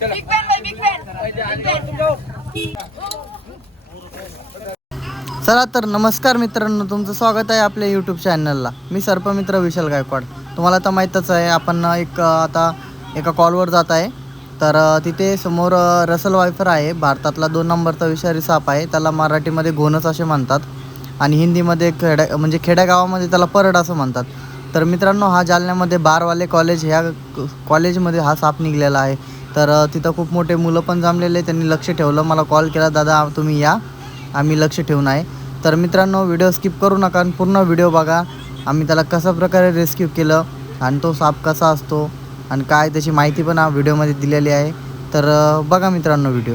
Big fan बाई big fan big fan चला तर नमस्कार मित्रांनो तुमचं स्वागत आहे आपल्या यूट्यूब चॅनलला मी सर्पमित्र विशाल गायकवाड. तुम्हाला तर माहीतच आहे आपण एक आता एका कॉलवर जात आहे. तर तिथे समोर रसल वायफर आहे. भारतातला दोन नंबरचा विषारी साप आहे. त्याला मराठीमध्ये घोणच असे म्हणतात. आणि हिंदीमध्ये खेड्या म्हणजे खेड्यागावामध्ये त्याला परड असं म्हणतात. तर मित्रांनो हा जालन्यामध्ये बारवाले कॉलेज ह्या क- कॉलेजमध्ये हा साप निघलेला आहे. तर तिथं खूप मोठे मुलं पण जमलेले त्यांनी लक्ष ठेवलं. मला कॉल केला दादा तुम्ही या. आम्ही लक्ष ठेवून आहे. तर मित्रांनो व्हिडिओ स्किप करू नका आणि पूर्ण व्हिडिओ बघा. आम्ही त्याला कशा प्रकारे रेस्क्यू केलं आणि तो साप कसा असतो आणि काय त्याची माहिती पण हा व्हिडिओमध्ये दिलेली आहे. तर बघा मित्रांनो व्हिडिओ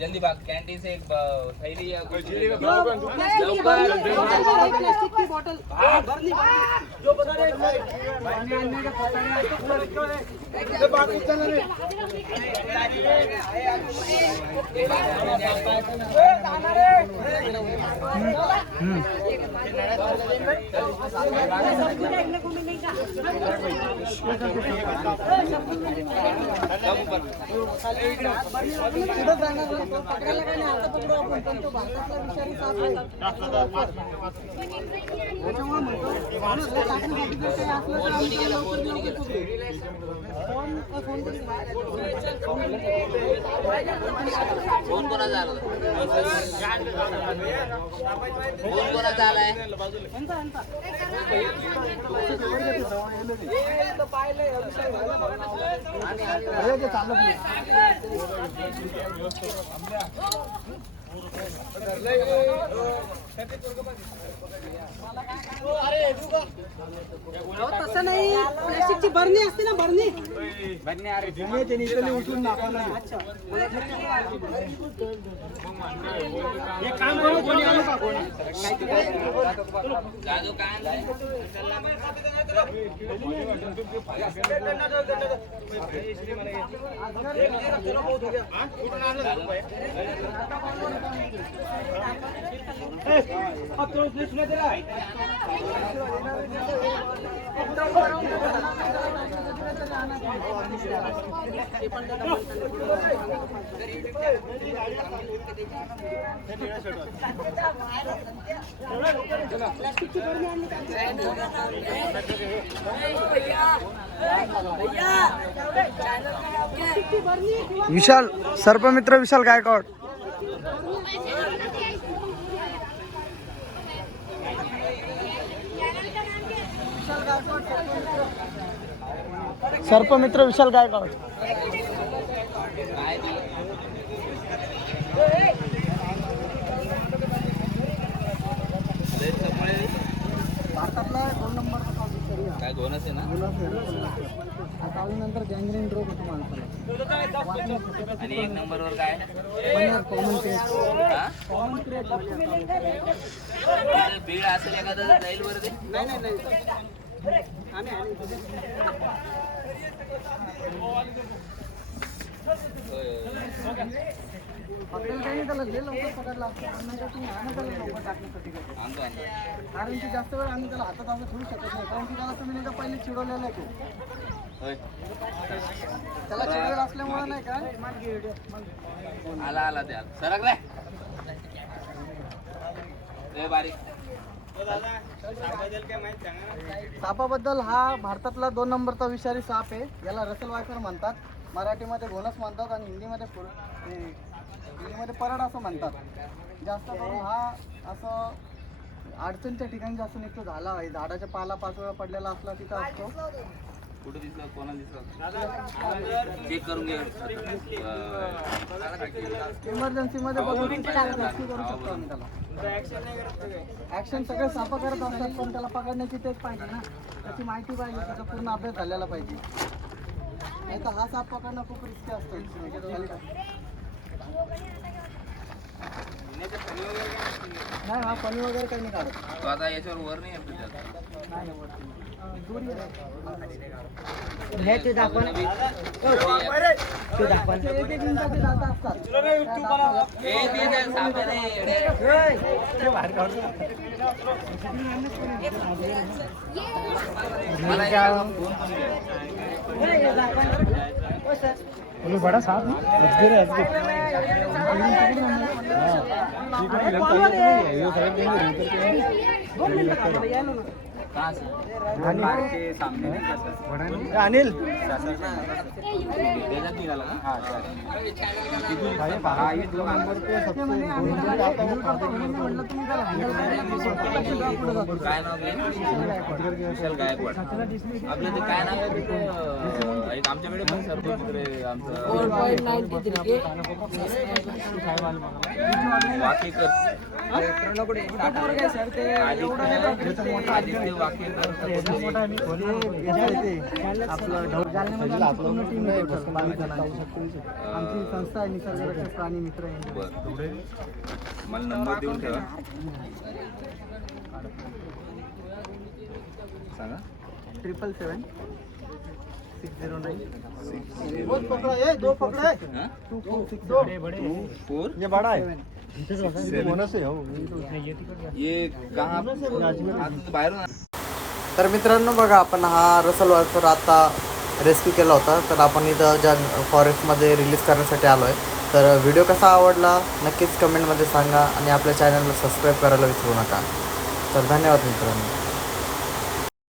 जल्दी भाग कॅन्टीन से एक ब- थैली या कुछ प्लास्टिक की बॉटल भरली जो बता रहे पानी आने का पता पुढे जाणार ना, तो पकडायला काय नाही आता पकडू आपण पण तो भारतातला विषारी साप आहे त्याच्यामुळे म्हणतो माणूस जर टाकण्यासाठी जर काही असलं तर आम्ही त्याला लवकर लवकर पकडू. फोन फोन करून फोन कोणाचा आला फोन कोणाचा अरे तसं नाही. प्लास्टिकची बरणी असते ना बरणी. अच्छा जादू काय आणलाय विशाल सर्पमित्र विशाल गायकवाड. सर्पमित्र विशाल गायकवाड. भारतातला दोन नंबरचा काय दोनच आहे ना? नंतर गँग्रीन रोग होतो माणसाला आणि एक नंबर वर काय? कॉमन? तिथं बीड असेल एखादं जाईल वर ते? नाही नाही नाही. कारण की जास्त वेळ आम्ही त्याला हातात असं ठेवू शकत नाही कारण की त्याला तुम्ही नाही का पहिले चिडवलेलं आहे तो त्याला चिडवलं असल्यामुळे नाही का आला आला त्या आला. सरक रे. बारीक. सापाबद्दल हा भारतातला दोन नंबरचा विषारी साप आहे. याला रसल वायकर म्हणतात. मराठीमध्ये घोणस म्हणतात आणि हिंदीमध्ये पुर- हिंदीमध्ये परड असं म्हणतात. जास्त करून हा असं अडचणच्या ठिकाणी जास्त निघतो. झाला आहे. झाडाच्या पाला पाचोळा पडलेला असला तिथं असतो. कुठं दिसलं कोणाला दिसलं? चेक करून घे इमर्जन्सीमध्ये बघून करू शकतो आम्ही त्याला. ऍक्शन सगळे सापा करत असतात पण त्याला पकडण्याची तेच पाहिजे ना. त्याची माहिती पाहिजे त्याचा पूर्ण अभ्यास झालेला पाहिजे. नाही तर हा साप पकडणं खूप रिस्की असतं. नाही हा पनी वगैरे काही नाही काढत. आता याच्यावर वर नाही. आहे. ते एक एक मिनिटाचे दात असतात त्या दाताला- ए, ते त्या अनिल. काय नाव? विशाल गायकवाड. आपलं ते काय नाव आहे एक आमच्याकडे पण सरपंच आहे आमचं वाकेकर आदित्य. वाकेकर आपलं ढोर जालन्यामध्ये आमची पूर्ण team आहे total बावीस जणांची. आमची संस्था आहे निसर्गरक्षक प्राणी मित्र यांची. बरं मला नंबर देऊन ठेवा। सांगा। Triple seven six zero nine Six पकडा ए दो पकडा हां? टू फोर सिक्स दो Two, four, ये बड़ा है। ये कहाँ? आता बाहेरून आ- तर मित्रांनो बघा आपण हा रसल वाळकर आता रेस्क्यू केला होता. तर आपण इथं ज्या फॉरेस्टमध्ये रिलीज करण्यासाठी आलो आहे तर व्हिडिओ कसा आवडला नक्कीच कमेंटमध्ये सांगा आणि आपल्या चॅनलला सबस्क्राईब करायला विसरू नका. तर धन्यवाद मित्रांनो.